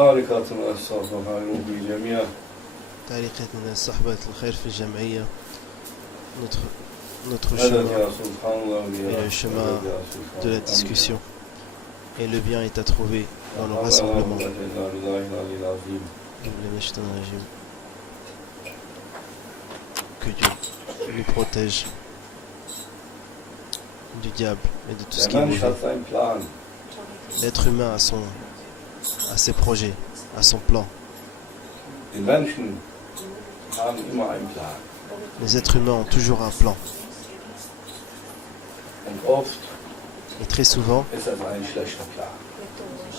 طارقة أصابها في جميع طريقة من الصحبة الخير في الجمعية. Notre مدد chemin يا سبحان الله est le chemin de la discussion. Et le bien est à trouver dans le rassemblement. Que Dieu nous protège du diable et de tout ce qui est mauvais. L'être humain a ses projets, a son plan. Les êtres humains ont toujours un plan. Et très souvent,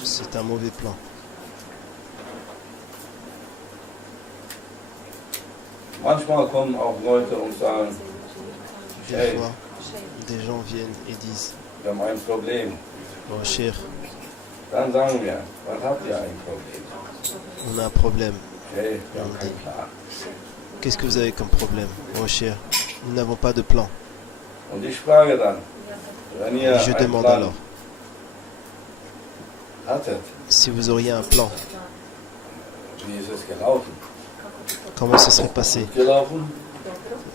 c'est un mauvais plan. Des fois, des gens viennent et disent: oh cher, Dann sagen wir, was habt ihr ein Problem? on a un problème. Okay, wir haben keinen Plan. Qu'est-ce que vous avez comme problème? Oh cher, nous n'avons pas de plan. Und ich frage dann, wenn ihr Et je einen demande Plan alors, hattet, si vous auriez un plan, wie ist es gelaufen? comment ce serait passé? Gut gelaufen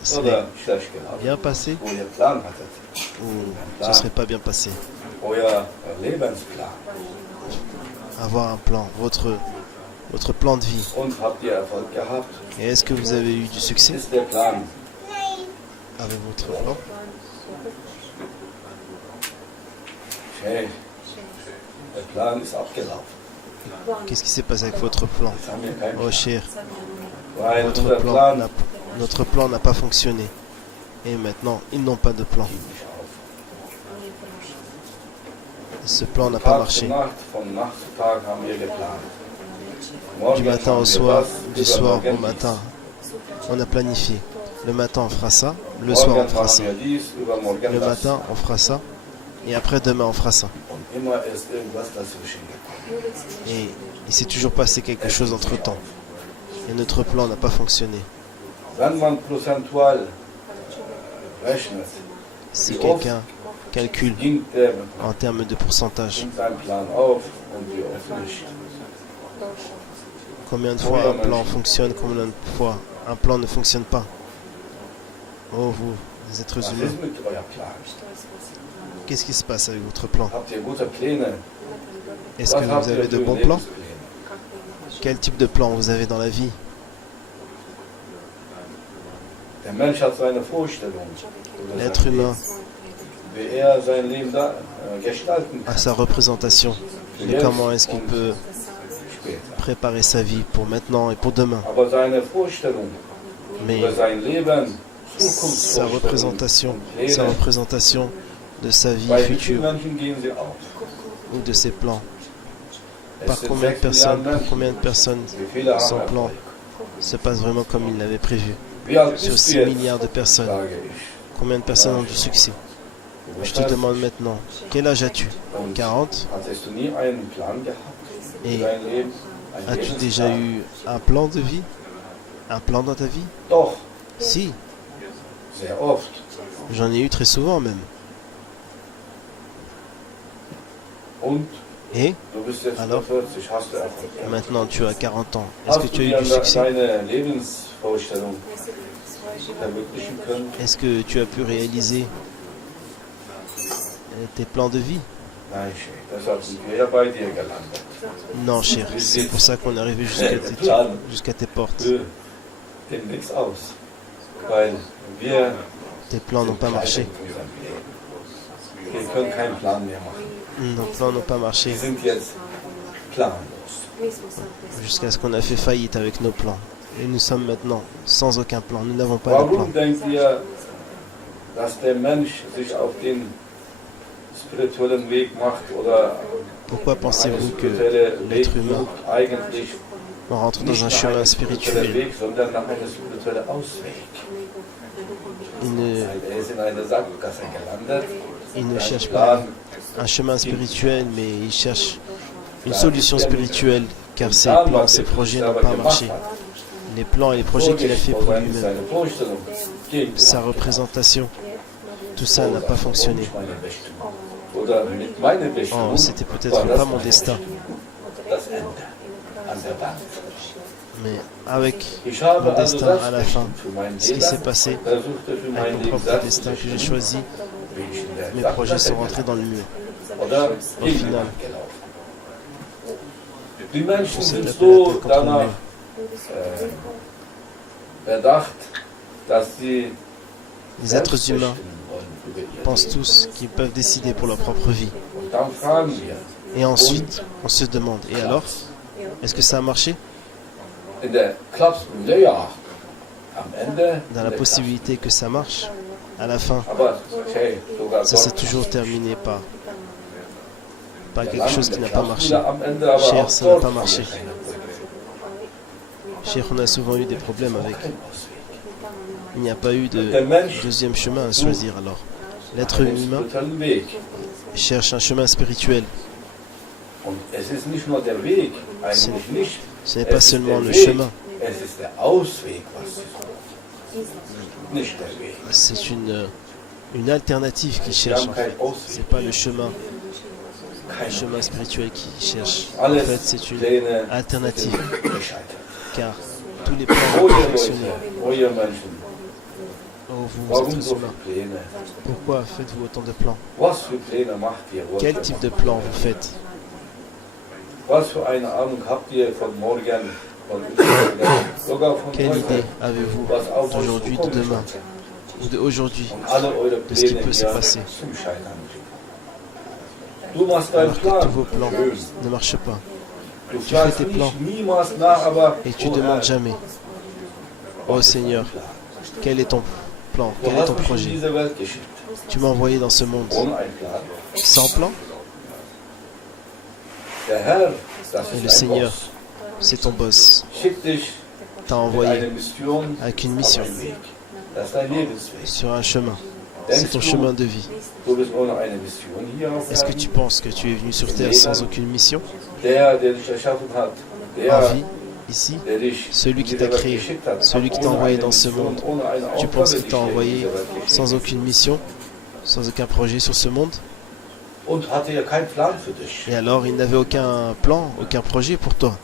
Ce serait oder schlecht gelaufen? bien passé Wo ihr Plan hattet, ou ce serait pas bien passé? euer Lebensplan. Avoir un plan, votre plan de vie. Und habt ihr Erfolg gehabt? Et est-ce que vous avez eu du succès Ist der Plan avec votre plan? okay? Der Plan ist abgelaufen. Qu'est-ce qui s'est passé avec votre plan? Jetzt haben wir keinen Oh Plan. cher, Weil unser Plan notre plan n'a pas fonctionné. Et maintenant, ils n'ont pas de plan. geht nicht auf. Ce plan n'a pas Tag marché. zu Nacht, von Nacht zu Tag haben wir geplant. Morgen Du matin au machen wir soir, das, du soir übermorgen au matin, on a planifié. Le matin, on fera ça. Le dies. soir, on Morgen fera machen ça. wir dies, übermorgen Le das. matin, on fera ça. Et après, demain, on fera ça. Und immer ist irgendwas dazwischen gekommen. Et il s'est toujours passé quelque chose entre-temps. Et notre plan n'a pas fonctionné. Wenn man prozentual rechnet, Si quelqu'un calcule ging der en termes de pourcentage, ging sein Plan auf und wie oft nicht. combien de fois un plan fonctionne, combien de fois un plan ne fonctionne pas. Oh vous, les êtres Was humains, ist mit euer Plan? qu'est-ce qui se passe avec votre plan? Habt ihr gute Pläne? Est-ce que Was habt vous ihr avez de für bons plans? Lebenspläne? Quel type de plan vous avez dans la vie? Der Mensch hat seine Vorstellung, über L'être sein humain Leben, wie er sein Leben da, gestalten a kann. sa représentation de comment est-ce qu'il peut Später. préparer sa vie pour maintenant et pour demain. Aber seine Vorstellung Mais über sein Leben, sa Zukunftsvorstellung, représentation, und sa Pläne, représentation de sa vie bei wie vielen future Menschen gehen sie auf? ou de ses plans. Es Par sind combien de 6 personnes, Milliarden pour combien de Menschen. personnes Wie viele son haben plan Erfolg? se passe vraiment comme il l'avait prévu? Wie alt Sur bist 6 du jetzt, milliards de personnes, sage ich. combien de personnes ont du succès? Du Je te demande maintenant, quel âge as-tu? Und 40? hattest du nie einen Plan gehabt für Et dein Leben? Ein as-tu déjà Lebensplan? eu un plan de vie? Un plan dans ta vie? Doch, Si, sehr oft. j'en ai eu très souvent même. Und Et du bist jetzt Alors? 40, hast du Erfolg. maintenant tu as 40 ans. Est-ce que Hast du tu as eu dir du succès? deine Lebensvorstellung verwirklichen können? Est-ce que tu as pu réaliser tes plans de vie? Nein, Shay, deshalb sind wir ja bei dir gelandet. Non, cher, c'est pour ça qu'on est arrivé jusqu'à tes portes. Für den nichts aus. Weil wir Tes plans n'ont pas marché. Wir können keinen Plan mehr machen. Nos plans n'ont pas marché Wir sind jetzt planlos. jusqu'à ce qu'on a fait faillite avec nos plans. Et nous sommes maintenant sans aucun plan. Nous n'avons pas de plan. Warum denkt ihr, dass der Mensch sich auf den spirituellen Weg macht oder Pourquoi eine pensez-vous que spirituelle Weg l'être humain sucht, eigentlich rentre dans nicht un nach chemin einem spirituellen spirituel? Weg, sondern nach einem spirituellen Ausweg? Weil er ist in eine Sackgasse gelandet. Il ne Ein cherche pas Plan, un chemin spirituel, mais il cherche une solution spirituelle, car ses Plan, plans, was ses er für sich projets n'ont selber pas gemacht marché. hat. Les plans et les projets qu'il a fait pour Vorsicht, lui-même, seine Vorstellung gegen sa représentation, tout ça n'a pas fonctionné. Oder mit meiner Bestimmung Oh, c'était peut-être war das pas mon meine destin. Bestimmung. Das Ende. Mais avec Ich habe mon also destin das à la fin, für mein ce qui Leben s'est passé, versuchte für mein avec mon Leben propre das zu destin que j'ai bestimmen, choisi, wie ich in der mes Sackgasse projets sont gelandet rentrés dans le mur. oder Au gegen final, gelaufen. Die Menschen on s'est sind tapé la so tête contre le danach mur. bedacht, dass sie Les êtres selbst humains bestimmen wollen über ihr pensent Leben. tous qu'ils peuvent décider pour leur propre vie. Und dann fragen wir, Et ensuite, on se demande, et alors, est-ce que ça a marché? in der Klapsmühle, ja, am Ende, Dans in la der possibilité que ça marche, à la fin, Aber hey, sogar ça s'est dort, toujours terminé par wir quelque landen chose in qui der n'a pas marché. Klapsmühle am Ende, aber Cher, auch ça n'a dort pas haben wir marché. keine Brücke. Cher, on a souvent eu des problèmes avec. Kein Ausweg. Il n'y a pas eu de Der Mensch deuxième chemin à choisir alors. L'être einen humain spirituellen Weg. cherche un chemin spirituel. Und es ist nicht nur der Weg, eigentlich nicht. Ce n'est pas Es ist seulement der le Weg, chemin, es ist der Ausweg, was sie suchen. Nicht der Weg. c'est une alternative qui Sie cherche. haben En fait. keinen Ausweg. C'est pas le chemin Keinen chemin spirituel qui cherche. En Alles fait, c'est une Pläne alternative, sind gescheitert. car tous les plans Oh ont ihr fonctionné. Leute, oh ihr Menschen, Oh, vous warum êtres so humains, viele Pläne? pourquoi faites-vous autant de plans? Was für Pläne macht ihr? Quel type de plan vous faites? Was für eine Ahnung habt ihr von morgen, von übermorgen, sogar von Quelle idée heute, avez-vous was auf euch d'aujourd'hui, de zukommen demain, wird? ou de aujourd'hui, Und alle eure de ce qui Pläne peut se hier passer, zum Scheitern bringen. Du machst deinen alors que Plan. tous vos plans Schön. ne marchent pas? Du tu fragst fais tes plans. nicht niemals nach, aber Et tu oh demandes Herr, jamais, oh Seigneur, quel est ton plan, du quel est hast ton mich in projet? diese Welt geschickt. Tu m'as envoyé dans ce monde Ohne einen Plan. sans plan? Der Herr, das Et le ist ein Seigneur, Boss, c'est ton boss, schickt dich t'a mit envoyé einer Mission avec une auf mission einen Weg. Das ist dein Lebensweg. sur un chemin. C'est ton chemin de vie. Du bist ohne eine Mission hier auf Est-ce que Erden. tu penses que tu es venu sur Terre sans aucune mission? Der dich erschaffen hat, En der, vie, ici, der dich celui in qui diese t'a Welt créé, geschickt hat, celui hat qui t'a ohne envoyé eine dans ce Mission, monde, ohne eine tu Aufgabe penses qu'il dich t'a hier in envoyé diese Welt geschickt sans aucune mission, sans aucun projet sur ce monde? und hatte ja keinen Plan für dich. Et alors, il n'avait aucun plan, aucun projet pour toi.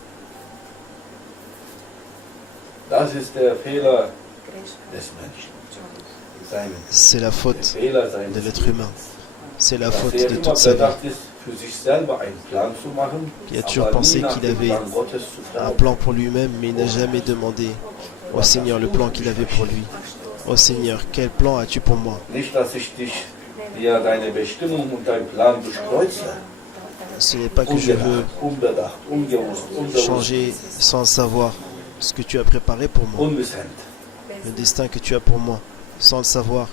Das ist der Fehler des Menschen. C'est la Der faute Fehler seines de l'être humain. C'est la Dass faute er de immer toute sa vie. bedacht ist, für sich selber einen Plan zu machen, Il a toujours aber pensé nie nach qu'il dem avait Plan Gottes zu un fragen. plan pour lui-même, mais il n'a jamais demandé au Seigneur le plan qu'il avait pour lui. Oh Seigneur, quel plan as-tu pour moi? Nicht, dass ich dir deine Bestimmung und deinen Plan durchkreuze. Ce n'est pas que je veux Unbedacht, ungewusst, unbewusst, changer sans savoir ce que tu as préparé pour moi, unwissend. le destin que tu as pour moi, sans le savoir.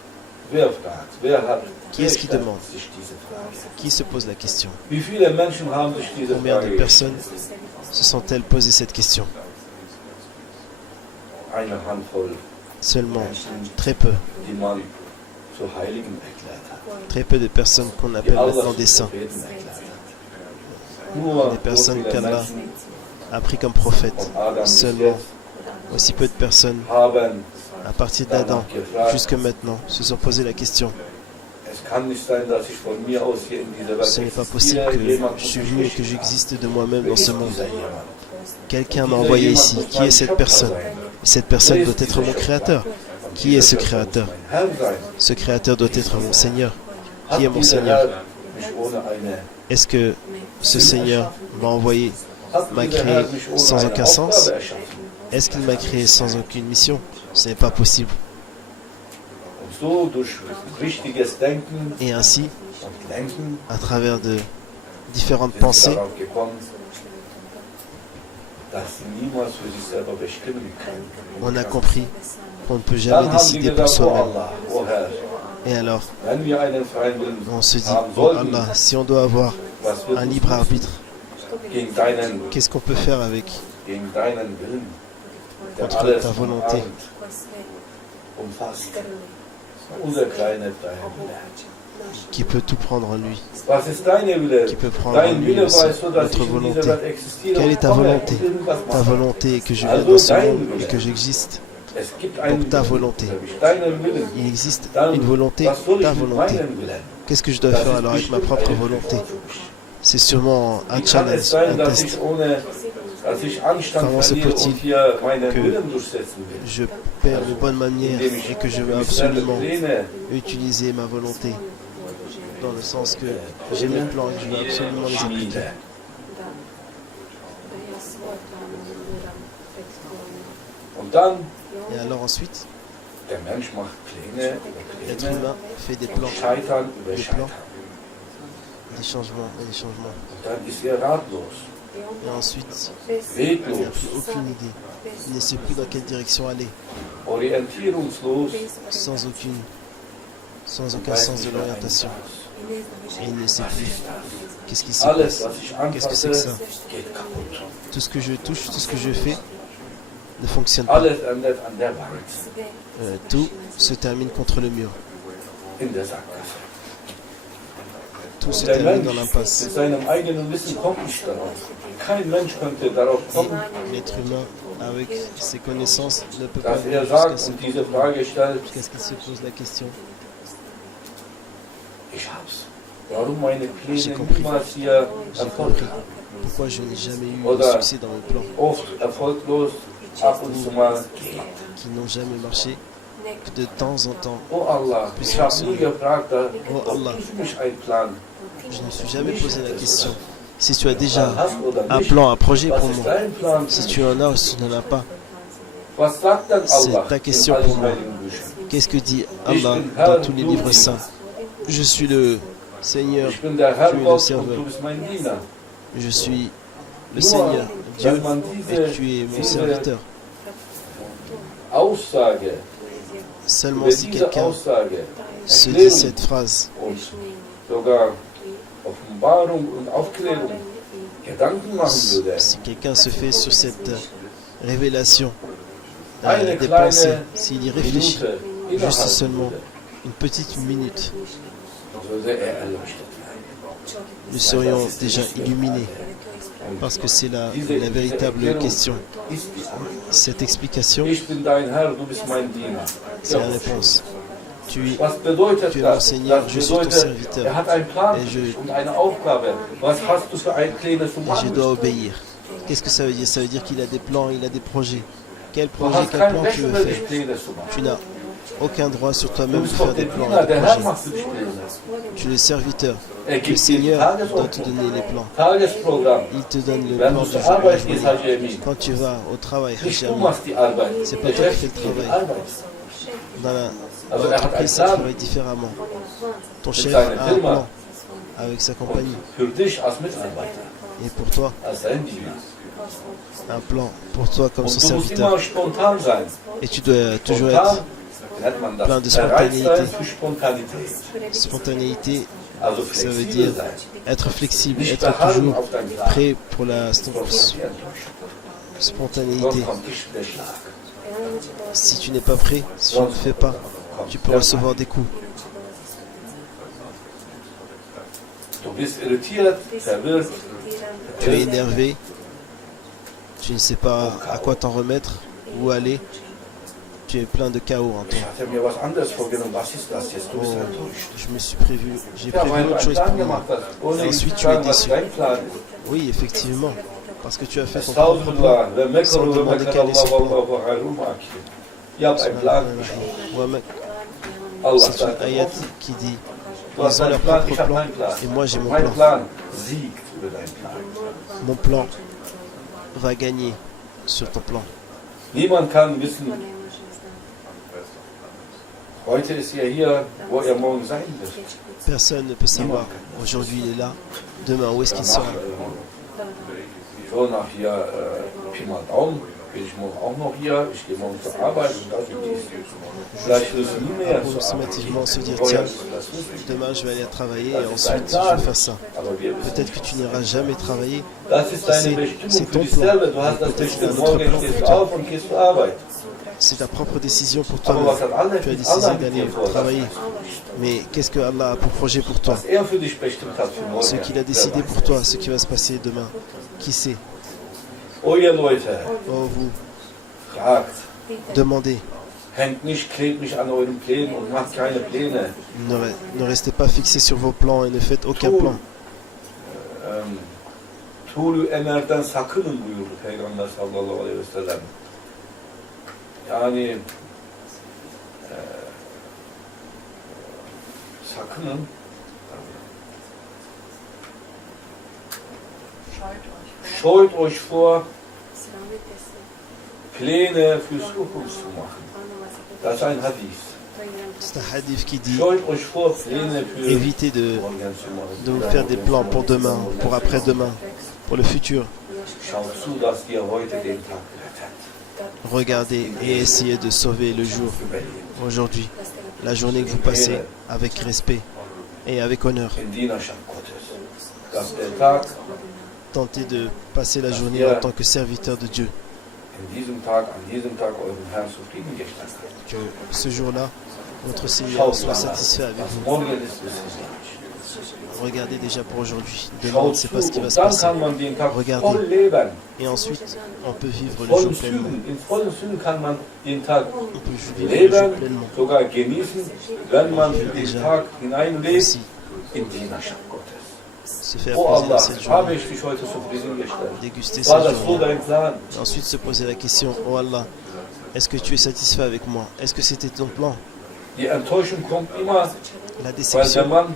Wer fragt? Wer hat? Qui est-ce qui stellt demande? sich diese Frage? Qui se pose la question? Wie viele Menschen haben sich diese Combien Frage de personnes se sont-elles posé cette question? Eine Handvoll Seulement Menschen, très peu. die man zu Heiligen erklärt hat. Très peu de personnes qu'on Die appelle Allah maintenant zu des saints. Propheten erklärt hat. Nur Des personnes so viele qu'Allah Menschen a pris comme prophète. von Adam bis Seulement jetzt aussi peu de personnes, haben. à partir d'Adam jusque maintenant, se sont posé la question. Es kann nicht sein, dass ich von mir aus hier in dieser Welt Ce n'est pas possible existiere, que jemand je suis muss venu et mich que schicken. j'existe de moi-même Wer dans ce ist monde. dieser jemand? Quelqu'un m'a envoyé ici. Qui est cette personne? Et cette personne doit être mon créateur. Qui est ce créateur? Herr sein. Ce créateur doit être mon Seigneur. Hat Qui est mon dieser Seigneur? Herr mich ohne eine- Est-ce que ce Seigneur m'a envoyé, hat m'a dieser créé Herr mich ohne sans eine aucun sens? Aufgabe erschaffen? Est-ce qu'il m'a créé sans aucune mission? Ce n'est pas possible. Und so durch richtiges Denken Et ainsi, und Lenken à travers de différentes sind sie pensées, darauf gekommen, dass sie niemals für sich selber bestimmen können. on a compris qu'on ne peut jamais Dann haben sie décider pour gesagt, oh soi-même. Allah, oh Herr, Et alors, wenn wir einen freien Willen on se dit, haben oh sollten, Allah, si on doit avoir was wird un uns libre arbitre, gegen deinen qu'est-ce qu'on peut faire avec gegen deinen Willen, der Contre alles ta volonté. umfasst. Unser kleiner dein Wille. qui peut tout prendre en lui? Was ist deine Wille? Qui peut prendre en Dein lui Wille aussi war es so, dass notre ich in volonté. dieser Welt existiere Quelle und est ta komme volonté? und irgendwas Ta mache. volonté est que je vienne Also dans ce dein monde et Wille. que j'existe. Es gibt einen Donc ta Willen, volonté. nämlich deinen Willen. Il existe Dann, une volonté, was soll ta ich mit volonté. meinem Willen? Qu'est-ce que je dois Das faire ist alors avec ma bestimmt propre eine volonté? Prüfung für mich. C'est sûrement un Wie kann es challenge, sein, un dass test. ich ohne dass ich Anstand Comment se verliere peut-il und hier meinen que Willen durchsetzen will. je perds mes bonnes manières Indem ich et que je veux gewisse absolument Pläne utiliser ma volonté, dans le sens que j'ai mes plans et que je veux absolument les appliquer. schmiede. Und dann, Et alors ensuite, der Mensch macht Pläne, l'être humain fait des plans, Scheitern über des plans, Scheitern. des changements et des changements. Und dann ist er ratlos, Et ensuite, il reglos, n'a plus aucune idée. Il ne sait plus dans quelle direction aller, orientierungslos sans und aucun weiß sens de nicht, was l'orientation. eigentlich ist. Et il ne sait plus qu'est-ce qui se Alles, passe, was ich qu'est-ce que c'est que anfasse, ça. geht kaputt. Tout ce que je touche, tout ce que je fais ne fonctionne pas. Alles endet an der Wand, Tout se termine contre le mur. in der Sackgasse. Tout se Und der termine Mensch dans l'impasse. mit seinem eigenen Wissen kommt nicht darauf. Kein Mensch könnte darauf kommen, L'être humain, avec ses connaissances, ne peut pas dass venir er jusqu'à sagt und diese Frage stellt, ce qu'il se pose la question. ich hab's. Warum meine J'ai Pläne compris. niemals hier J'ai Erfolg compris haben? pourquoi je n'ai jamais eu de Oder succès dans mes plans, oft erfolglos, ab und zu mal geht. qui n'ont jamais marché, que de temps en temps. Oh Allah, ich habe nie gefragt, Oh ob Allah. du mich einen Plan Je ne me suis jamais posé la question si tu as hast déjà oder un nicht. plan, un projet Was pour ist moi. dein Plan? Si tu en as ou si tu n'en as pas, Was sagt denn c'est Allah ta in question allen pour moi. heiligen Büchern? Qu'est-ce que dit Allah dans tous les livres saints? Je suis le Seigneur, Ich bin der Herr tu es le Gott und Serveur. du bist mein Diener. Je suis le Seigneur, Dieu, Wenn man et tu es mon serviteur. Aussage, Seulement über si diese quelqu'un Aussage se dit Erklärung cette phrase und sogar Offenbarung und Aufklärung Gedanken machen würde, si quelqu'un se fait sur cette révélation eine des kleine pensées, s'il y réfléchit Minute juste innehalten seulement würde, une petite minute, würde er erleuchtet werden. nous serions déjà illuminés parce que c'est la véritable question. Ist die Antwort. Cette explication, Ich bin dein Herr, du bist mein Diener. c'est la réponse. Tu es Was bedeutet Tu es mon das? Seigneur, Das je suis ton bedeutet, serviteur. er hat einen Plan Et je- und eine Aufgabe. Was hast du für ein Pläne zu et je machen? dois obéir. Qu'est-ce que ça veut dire? Ça veut dire qu'il a des plans, il a des projets. Quel Du projet, hast quel kein plan tu Recht, veux über dich faire? Pläne zu machen. Tu n'as aucun droit sur Du toi-même de bist faire doch des der plans Diener, et des der Herr projets. macht für dich Pläne. Tu es le serviteur. Er Le gibt dir Seigneur doit te Tagesordnung, donner les plans. Tagesprogramm. Il te donne le Wenn plan du du zur jour. Arbeit gehst, Hajemi, Quand tu vas au travail, nicht du Hajjami, machst die Arbeit. C'est Der pas toi qui Chef fais le gibt dir die travail. Arbeit. dans Also er hat einen l'entreprise, ça Plan travaille différemment. Ton mit chef seiner a un Firma plan avec sa compagnie. für dich als Mitarbeiter, Et pour toi, als sein Diener. un plan pour toi comme son Und du musst serviteur. immer spontan sein. Et tu dois toujours Spontan être nennt man das. plein de Bereit sein Spontanéité. für Spontanität. Spontanéité, Also ça veut flexibel dire sein. être flexible, Nicht être beharren toujours auf deinen Plan. prêt pour la Sonst spontanéité. kommt nicht der Schlag. Si tu n'es pas prêt, si tu ne le fais pas, tu peux recevoir des coups. Du bist irritiert, verwirrt. Tu es énervé, tu ne sais pas à quoi t'en remettre, où aller. Tu es plein de chaos en Ich toi. hatte mir was anderes vorgenommen. Was ist das jetzt? Du bist Oh, enttäuscht. j'ai Ja, prévu weil du autre einen chose Plan pour moi. gemacht hast, ohne Et ihm zu ensuite, tu sagen, es was déçu. dein Plan ist. Oui, effectivement, parce que tu as fait ton Tausend propre plan. war, wer meckert Sans oder demander meckert, quel est son plan. Allah, Allah, Ihr habt einen Plan. Mohamed, Allah c'est une sagt ayat offen. qui dit Du hast ils ont deinen leur Plan, propre ich habe plan meinen Plan. et moi j'ai mon Mein plan. Plan siegt über deinen Plan. Mon plan va gagner sur ton plan. Niemand kann wissen, heute ist er hier, wo er morgen sein wird. Personne ne peut savoir. Aujourd'hui il est là, demain où est-ce qu'il Danach, sera. so nach hier, Pi mal Daumen, bin ich morgen auch noch hier, ich gehe morgen zur Arbeit und das und dies. Vielleicht wirst du nie mehr zur Arbeit Approximativement se dire gehen. tiens, Das wusste ich. demain je vais aller travailler et ensuite je vais faire ça. Aber wir wissen, Peut-être que tu n'iras jamais travailler. das ist deine c'est Bestimmung für ton dich plan. selber. Du hast das Peut-être bestimmt. un autre Morgen plan stehst pour du toi. auf und gehst zur Arbeit. C'est ta propre décision pour Aber toi-même. was hat Allah, Tu as Allah décidé mit d'aller dir vor? travailler. Mais qu'est-ce que Allah a pour projet pour toi? Was er für dich bestimmt hat für morgen. Ce qu'il a décidé pour toi, ce qui va se passer demain. Qui sait? Oh ihr Leute, Oh vous, fragt. demandez. Hängt nicht, klebt nicht an euren Plänen und macht keine Pläne. Ne restez pas fixés sur vos plans et ne faites aucun plan. Tulü emerden sakının buyurdu Peygamber sallallahu aleyhi ve sellem. Yani sakının scheut euch vor, Pläne für Zukunft zu machen. Das ist ein Hadith. C'est un hadith qui dit Scheut euch vor, Pläne für évitez de vous faire des plans pour demain, pour après-demain, pour le futur. Schaut zu, dass ihr heute den Tag rettet. Regardez et essayez de sauver le jour aujourd'hui, la journée que vous passez avec respect et avec honneur. In Dienerschaft Gottes. Dass der Tag Tentez de passer la journée en tant que serviteur de Dieu. an diesem Tag euren Herrn zufriedengestellt hat. Que ce jour-là, votre Seigneur soit satisfait avec vous. Morgen ist es. Regardez déjà pour aujourd'hui. Demain, on ne Schaut sait zu, pas ce qui va und se dann passer. kann man den Tag Regardez. voll leben. Et ensuite, on peut vivre le Vollen jour pleinement. Zügen, in vollen Zügen kann man den Tag On peut vivre le jour leben, pleinement. sogar genießen, wenn man für den Tag hineinlebt Aussi, in Dienerschaft Gottes. se faire Oh plaisir Allah, cette habe journée, ich dich heute zufriedengestellt? déguster War cette das so journée. dein Plan? Et ensuite se poser la question, oh Allah, est-ce que tu es satisfait avec moi? Est-ce que c'était ton plan? Die Enttäuschung kommt immer, La weil der déception, Mann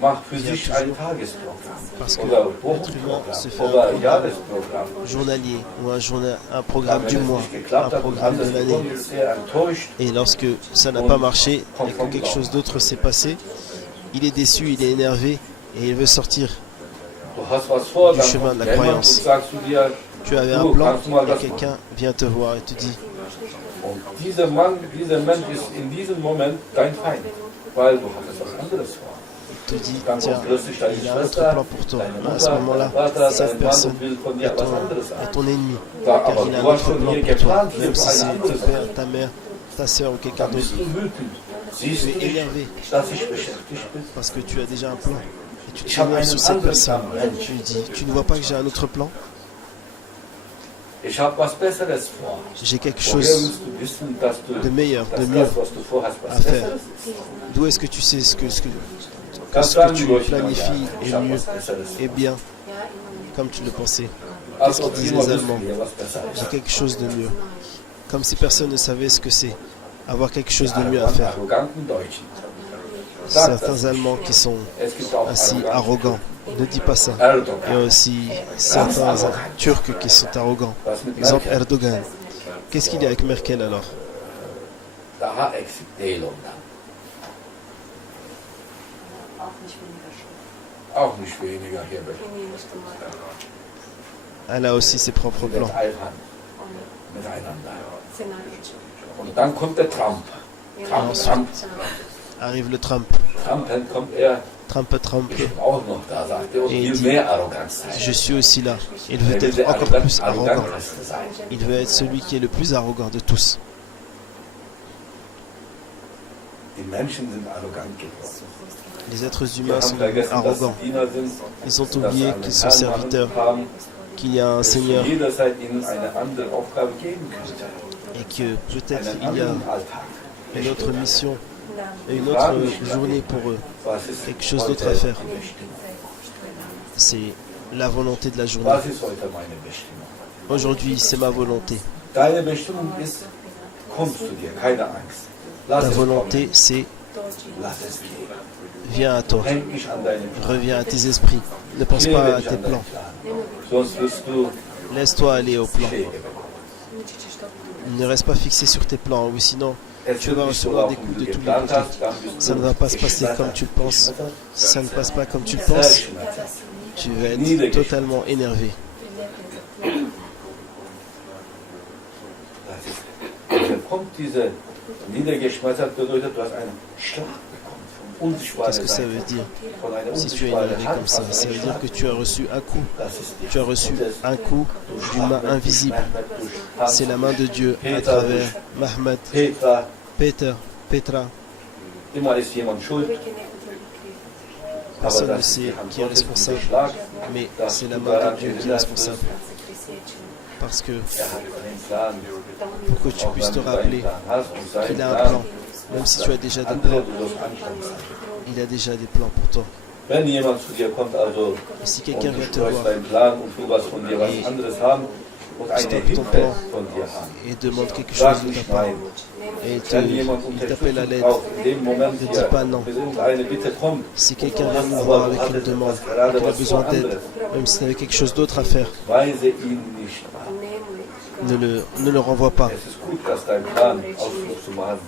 macht für sich ein Tagesprogramm parce que oder l'être humain se fait Wochenprogramm oder un Jahresprogramm. journalier ou un programme Wenn du es mois, nicht un geklappt hat und programme de alles l'année. gekommen ist, sehr enttäuscht. Et lorsque ça n'a pas marché et que quelque chose d'autre s'est passé, il est déçu, il est énervé et il veut sortir. Du hast was vor, Du dann chemin de la kommt jemand und croyance. sagst du dir, Tu avais un du plan kannst du mal et das machen. quelqu'un vient te voir et te dit, Und dieser Mensch ist in diesem Moment dein Feind, weil du hattest was anderes vor. te dit, Dann tiens, kommt plötzlich deine il a un autre Schwester, plan pour toi. deine Mais à ce Mutter, moment-là, dein Vater, cette dein Mann personne und will von est dir was anderes est haben. ton ennemi, Da, car aber il a un du hast autre von plan mir pour toi, geplant, même für si ein c'est ton anderes père, Leben. ta mère, ta soeur ou quelqu'un Dann bist d'autre. du wütend. Siehst Tu du es nicht, énervé dass ich beschäftigt bin? parce que tu as déjà un plan. Et tu te Ich habe énerves einen sur cette anderen personne. Plan. Tu lui dis, tu ne vois pas que j'ai un autre plan? Ich habe was Besseres vor. J'ai quelque Woher chose willst du wissen, dass de meilleur, de das, mieux was du vorhast, was à faire. Besseres ist? D'où est-ce que tu sais que ce que Das tu sagen die Leute immer, planifies ich est habe mieux was Besseres et vor. bien, comme tu le pensais? Als Qu'est-ce ob qu'ils disent jemand les wüsste, Allemands? wer was besser ist. J'ai quelque chose de mieux. Comme si personne ne savait ce que c'est. Avoir quelque chose de mieux à An faire. arroganten Deutschen. Sag das. Certains Allemands qui sont Es gibt auch ainsi arrogante arrogants. Ne dis pas ça. Erdogan. Il y a aussi certains Turcs qui sont arrogants. Was mit Exemple Merkel? Erdogan. Qu'est-ce qu'il y a avec Merkel alors? Daha eksik değil ondan. Auch nicht weniger hier weg. Elle a aussi ses propres Der plans. Teilhand miteinander. Und dann kommt der Trump. Trump. Arrive le Trump. Trump, dann kommt er Trump. ich bin auch noch da, sagt er, und Et will dit, mehr Arroganz sein. Je suis aussi là. Il veut Er will être der encore plus arrogant. arroganteste sein. Il veut être celui qui est le plus arrogant de tous. Die Menschen sind arrogant geworden. Les êtres Wir humains haben sont vergessen, dass arrogants. sie Diener sind, Ils ont dass sie oublié einen qu'ils sont Herrn serviteurs, haben, qu'il y a un dass Seigneur jederzeit ihnen eine andere Aufgabe geben könnte. et que peut-être Einen il y a anderen Alltag. une autre mission et une autre journée pour eux. Was ist Quelque chose heute d'autre à faire. die Bestimmung? C'est la volonté de la journée. Was ist heute meine Bestimmung? Aujourd'hui, c'est ma volonté. Deine Bestimmung ist, kommst du dir, keine Angst. Lass Ta es volonté, kommen. c'est Lass es gehen. viens à toi. Denk nicht an deinen Plan. Reviens à tes esprits. Ne pense Klebe pas à nicht tes an deinen plans. Plan. Sonst wirst du Laisse-toi aller au plan. Schläge bekommen. Ne reste pas fixé sur tes plans, ou sinon Es tu wird vas nicht so recevoir des laufen, coups wie de du tous les geplant côtés. hast, dann bist Ça du ne va pas se passer geschmettert. comme tu le penses. Si ça ne passe pas comme tu le Sehr penses, geschmettert. tu vas être totalement énervé. Das ist, dann kommt diese niedergeschmettert bedeutet, du hast einen Schlag bekommen von unsichtbarer Qu'est-ce que ça Seite, veut dire von einer si tu es unsichtbaren énervé Hand, comme ça? von Ça einem veut dire Schlag. que tu as reçu un coup. Das ist die Tu as reçu Hand des un coup d'une main invisible. C'est la main de Dieu à travers Mahmoud, Petra, Petra. immer ist jemand schuld, aber Personne ne das ist sait die Hand qui est Gottes, responsable, dieser Schlag, mais dass c'est la du main daran de Dieu qui est erinnert responsable. wirst, Parce que er hat einen Plan, pour que tu auch puisses wenn te du deinen rappeler Plan hast und seinen qu'il a un Plan, plan, même si tu as déjà des andere, plans, du wirst Anstand sein. il a déjà des plans pour toi. Wenn jemand zu dir kommt, also, Et si und quelqu'un du vient te sprichst voir deinen Plan und du was von dir was Et anderes haben und eine stoppe ton Hilfe plan von dir haben, et demande quelque sag chose de ta nicht part, nein. et Wenn jemand il t'appelle à Unterstützung l'aide, braucht, in dem Moment ne dis hier, pas non. wenn irgendeine Bitte kommt, Si und quelqu'un du vient hast nous aber, voir du avec une hattest demande etwas et gerade qu'il a was besoin so d'aide, anderes, même si tu avais quelque chose d'autre à faire, weise ihn nicht an. ne le renvoie pas. Es ist gut, dass dein Plan Ausflug zu machen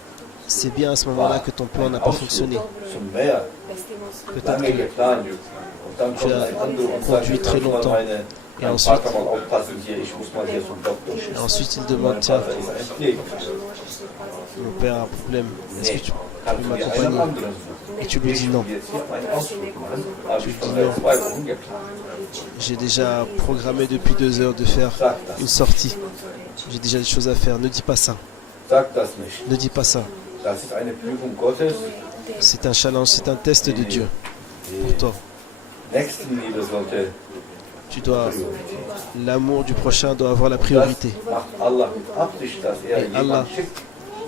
C'est bien à ce moment-là que ton plan n'a pas fonctionné. zum Meer, Peut-être lange que geplant. Und dann kommt ein anderer und sagt, conduit ich très muss mal longtemps. Et mein ensuite, Vater mal aufpassen hier, ich muss mal hier zum Doktor et schicken. ensuite il Mein demande, tiens, Vater ist ein Pflegevater. mon père a un problème, est-ce que Nee, tu kannst peux du dir einen m'accompagner? anderen suchen. Et tu lui Ich dis non. will jetzt hier meinen Ausflug machen, habe ich schon dis non. seit 2 Wochen geplant. J'ai déjà programmé depuis 2 heures de faire Sag das. une sortie. J'ai déjà des choses à faire. Ne dis pas ça. Sag das nicht. Ne dis pas ça. Das ist eine Prüfung Gottes. C'est un challenge, c'est un test de Dieu pour toi. Nächstenliebe sollte Tu dois, Priorität. l'amour du prochain doit avoir la Das priorité. macht Allah mit Absicht, dass er Et Allah jemanden schickt.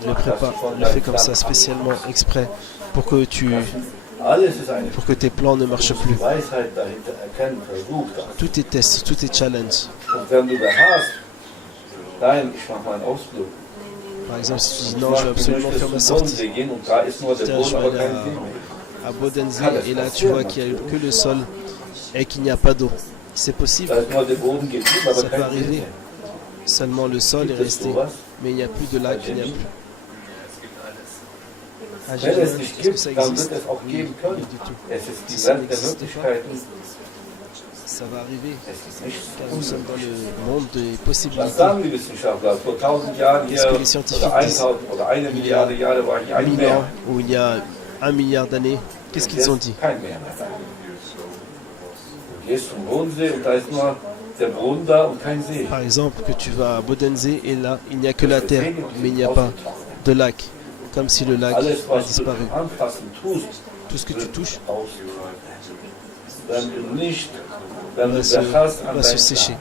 Le prépare, le fait comme ça spécialement exprès pour que Alles ist eine pour que tes plans ne marchent plus. Weisheit dahinter erkennen, versuch das. Tout est test, tout est challenge. Und wenn du beharrst, nein, ich mache meinen Ausflug. Par exemple, si tu dis Du non, je vais sagst, du absolument faire ma möchtest zum sortie. Bodensee gehen und da ist nur der Tiens, Boden, je vais aber aller kein See mehr. à Bodensee et là tu vois qu'il n'y a que le sol et qu'il n'y a pas d'eau. C'est possible, Da ist nur der Boden geblieben, aber Ça peut kein See arriver. mehr. seulement le sol est Gibt es resté, sowas? mais il n'y a plus de lac, il n'y a plus. Ah, Wenn j'ai es dit, nicht est-ce que gibt, ça dann existe? wird es auch Oui, geben oui, können. du tout. Es ist die Si ça Welt der n'existe pas, Möglichkeiten. ça va arriver. Es ist nicht Car nous sommes dans unmöglich. le monde des Was possibilités. sagen die Wissenschaftler? Vor 1000 Jahren Qu'est-ce que hier, les scientifiques oder disent? 1000 oder 1 Milliarde Jahre war hier ein 1000 Meer. ans ou il y a 1 milliard d'années, qu'est-ce qu'ils ont dit? Kein Meer mehr. Du gehst zum Bodensee und da ist nur der Boden da und kein See. Par exemple, que tu vas à Bodensee et là, il n'y a que la terre, mais il n'y a pas de lac. Comme si le lac Alles, a was du disparu. anfassen tust, Tout ce que tu touches aus. Wenn du nicht, wenn du va se, beharrst an va se deinem sécher.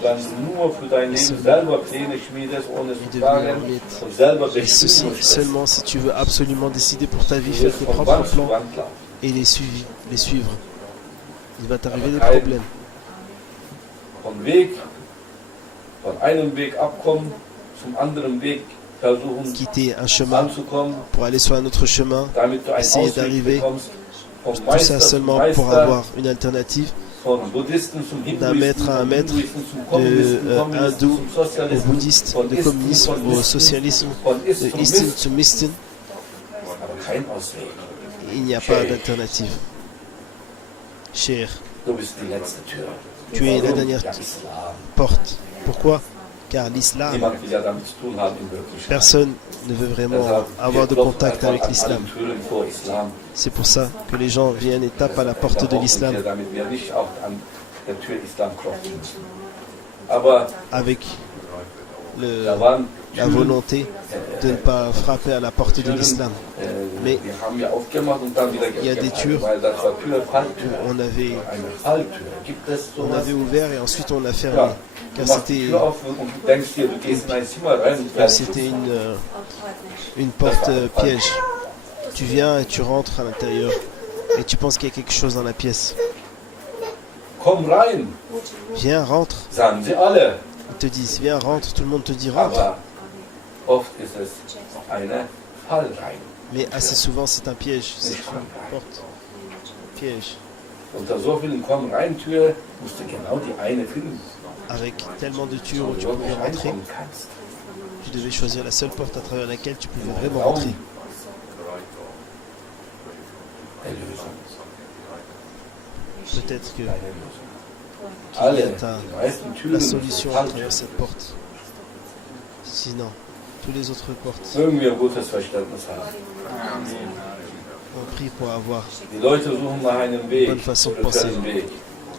Plan und wenn du nur für dein se- Leben selber Pläne schmiedest, ohne zu devenir fragen ermite. und selber Et ceci bestimmen möchtest, seulement si tu veux absolument décider pour ta vie, du faire wirst tes von propres Wand zu plans Wand laufen. et les suivre. Il va t'arriver des Aber kein- problèmes. Von einem Weg abkommen, zum anderen Weg versuchen Quitter un chemin anzukommen, pour aller sur un autre chemin, damit du einen essayer Ausweg d'arriver. bekommst, vom Tout Meister ça zum seulement pour Meister, avoir une alternative von Buddhisten zum d'un maître Hinduisten, à un von maître, Hinduisten zum de Kommunisten, Kommunisten hindou zum au Sozialismus, bouddhiste, von de Isten communisme zum au Isten, socialisme, von Ist de zum Istin Mist, zu Mistin. aber kein Ausweg. Il n'y a pas d'alternative. Cher, Du bist die letzte Tür. tu es la Warum? dernière Ja, Islam. porte. Pourquoi? Car l'islam, Niemand will ja damit zu tun haben in Wirklichkeit. personne ne veut vraiment Deshalb, avoir de wir klopfen contact einfach avec an l'islam. allen Türen vor Islam. C'est pour ça que les gens viennent et tapent à la porte de l'islam Damit wir nicht auch an der Tür Islam klopfen müssen. Aber avec da waren la volonté de ne pas frapper à la porte de l'islam. Mais wir haben ja aufgemacht und dann wieder il y a des Türen. weil das war Tür, Falltür. On avait, Eine Falltür. Gibt es on sowas? avait ouvert et ensuite on a fermé. Ja. Du Car machst die c'était Tür auf und du denkst dir, du gehst in ein Zimmer rein und bleibst c'était une porte piège. Tu viens et tu rentres à l'intérieur et tu penses qu'il y a quelque chose dans la pièce. Komm rein, Viens, rentre. sagen sie alle. Ils te disent, viens, rentre. Tout le monde te dit, rentre. Aber oft ist es eine Fallrein. Mais assez souvent, c'est un piège. C'est une porte piège. Unter so vielen Komm-Rein-Tür musst du genau die eine finden, Avec tellement de tuyaux wo où du tu pouvais wirklich rentrer, reinkommen kannst. tu devais choisir la seule porte à travers laquelle tu pouvais vraiment Raum rentrer. der Lösung. Peut-être que Deine Lösung. qu'il y Alle, a die meisten la Türen solution sind à Falltüren. travers cette porte. Sinon, toutes les autres portes, Mögen wir ein gutes Verständnis haben. on prie pour avoir. Die Leute suchen nach einem Weg, Bonne façon de spirituellen Weg.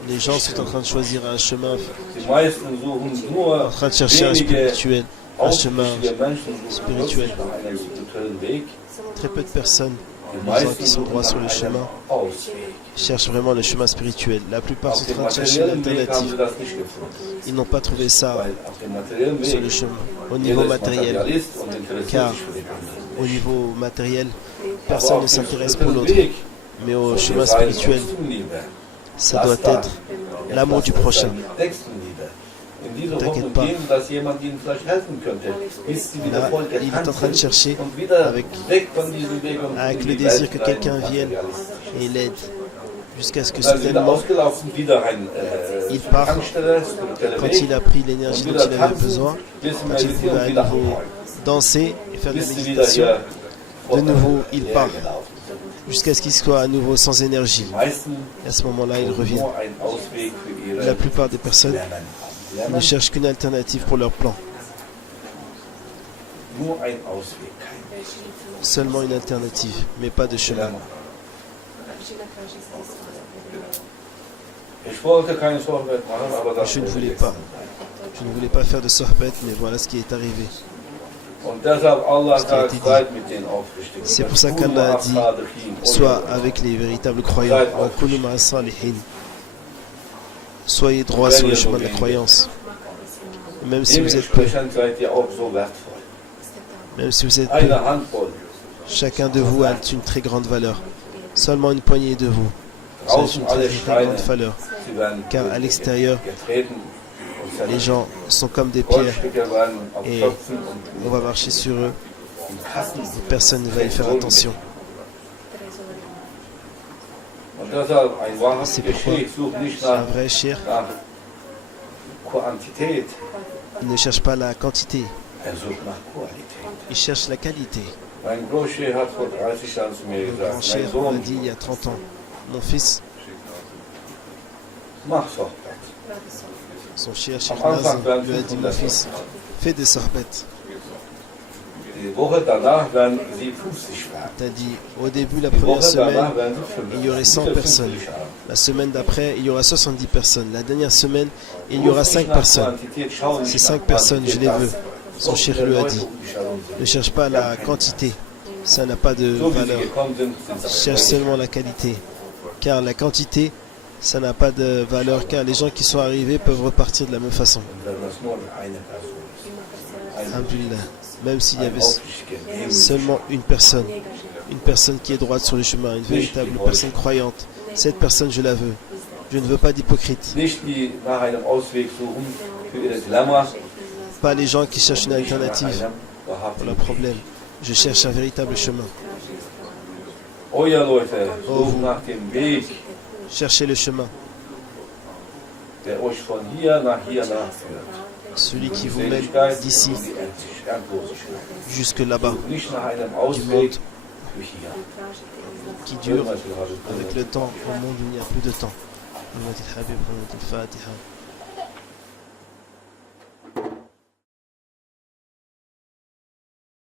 Les gens sont en train de choisir un chemin, Die meisten suchen nur en train de chercher un wenige spirituel, un chemin. aufrichtige Menschen suchen spirituel. wirklich nach einem spirituellen Weg. Très peu de personnes, Die les gens meisten qui sont suchen droits nach sur le einem chemin, Ausweg. cherchent vraiment le chemin spirituel. La plupart Auf sont dem en train de chercher une materiellen Weg haben sie alternative. das nicht gefunden. Ils n'ont pas trouvé ça Weil auf dem materiellen sur le Weg chemin. Au jeder niveau ist matériel, Materialist und interessiert Car sich für den anderen. au niveau matériel, Aber personne auf ne dem s'intéresse pour spirituellen l'autre. Weg Mais au chemin spirituel, ça doit être l'amour du prochain. Ne t'inquiète pas. Là, il est en train de chercher avec le désir que quelqu'un vienne et l'aide. Jusqu'à ce que soudainement, il part quand il a pris l'énergie dont il avait besoin, quand il pouvait à nouveau danser et faire de la méditation. De nouveau, il part jusqu'à ce qu'il soit à nouveau sans énergie. Et à ce moment-là, il revient. La plupart des personnes ne cherchent qu'une alternative pour leur plan. Seulement une alternative, mais pas de chemin. Je ne voulais pas faire de sohbet, mais voilà ce qui est arrivé. C'est pour ça qu'Allah a dit, sois avec les véritables croyants. Soyez droits sur le chemin de la croyance. Même si vous êtes peu, chacun de vous a une très grande valeur. Seulement une poignée de vous. C'est une très grande valeur. Car à l'extérieur, les gens sont comme des pierres et on va marcher sur eux et personne ne va y faire attention. C'est pourquoi un vrai shir ne cherche pas la quantité, il cherche la qualité. Le grand shir m'a dit il y a 30 ans, mon fils, son shir Sheikh Nazim lui a dit, mon fils, fais des sorbettes. Il a dit, au début, la première semaine, il y aurait 100 personnes. La semaine d'après, il y aura 70 personnes. La dernière semaine, il y aura 5 personnes. Ces 5 personnes, je les veux. Son shir lui a dit, ne cherche pas la quantité, ça n'a pas de valeur. Cherche seulement la qualité. Car la quantité, ça n'a pas de valeur, car les gens qui sont arrivés peuvent repartir de la même façon. Alhamdulillah. Même s'il y avait seulement une personne qui est droite sur le chemin, une véritable personne croyante, cette personne, je la veux. Je ne veux pas d'hypocrite. Pas les gens qui cherchent une alternative pour leur problème. Je cherche un véritable chemin. Oh vous, cherchez le chemin. Celui qui vous mène d'ici jusque là-bas, du monde qui dure avec le temps, au monde où il n'y a plus de temps.